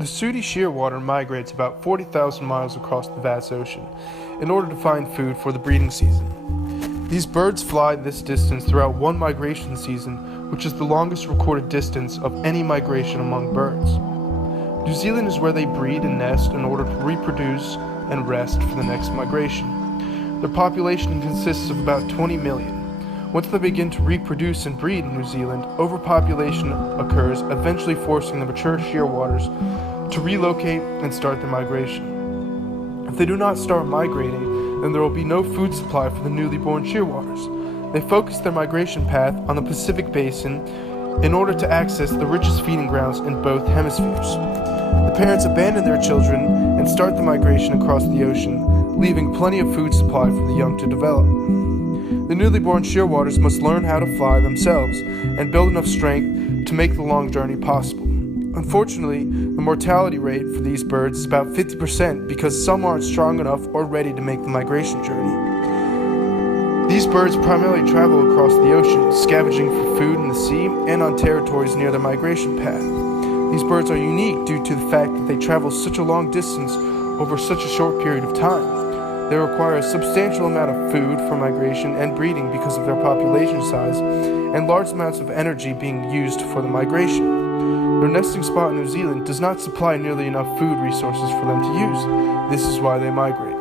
The sooty shearwater migrates about 40,000 miles across the vast ocean in order to find food for the breeding season. These birds fly this distance throughout one migration season, which is the longest recorded distance of any migration among birds. New Zealand is where they breed and nest in order to reproduce and rest for the next migration. Their population consists of about 20 million. Once they begin to reproduce and breed in New Zealand, overpopulation occurs, eventually forcing the mature shearwaters to relocate and start their migration. If they do not start migrating, then there will be no food supply for the newly born shearwaters. They focus their migration path on the Pacific Basin in order to access the richest feeding grounds in both hemispheres. The parents abandon their children and start the migration across the ocean, leaving plenty of food supply for the young to develop. The newly born shearwaters must learn how to fly themselves and build enough strength to make the long journey possible. Unfortunately, the mortality rate for these birds is about 50% because some aren't strong enough or ready to make the migration journey. These birds primarily travel across the ocean, scavenging for food in the sea and on territories near their migration path. These birds are unique due to the fact that they travel such a long distance over such a short period of time. They require a substantial amount of food for migration and breeding because of their population size and large amounts of energy being used for the migration. Their nesting spot in New Zealand does not supply nearly enough food resources for them to use. This is why they migrate.